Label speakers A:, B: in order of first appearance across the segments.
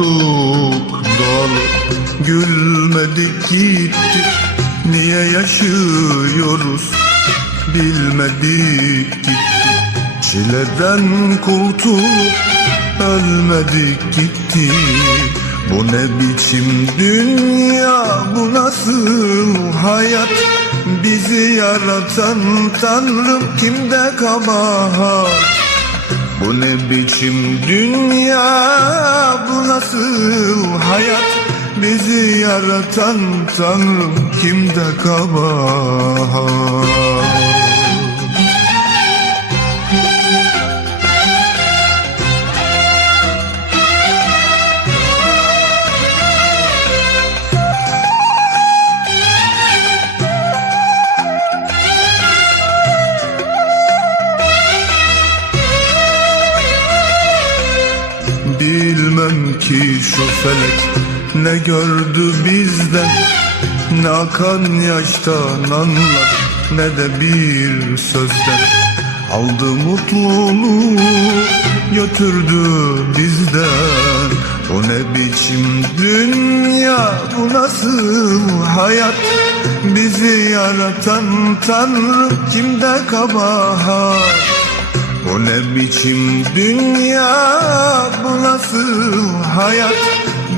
A: olduk dalıp gülmedik gittik Niye yaşıyoruz? Bilmedik gittik Çileden kurtulup ölmedik gittik Bu ne biçim dünya bu nasıl hayat? Bizi yaratan tanrım kimde kabahat? Bu ne biçim dünya nasıl hayat Bizi yaratan Tanrım? Kimde kabahat ki şu felek ne gördü bizden Ne akan yaştan anlar ne de bir sözden. Aldı mutluluğu götürdü bizden. O ne biçim dünya bu nasıl hayat? Bizi yaratan Tanrı kimde kabahat o ne biçim dünya, bu nasıl hayat?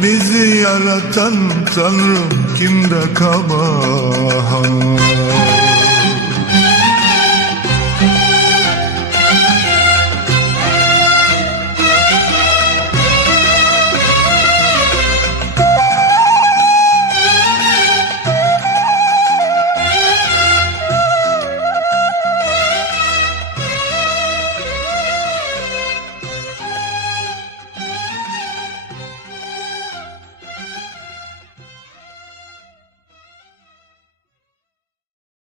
A: Bizi yaratan Tanrım kimde kabahat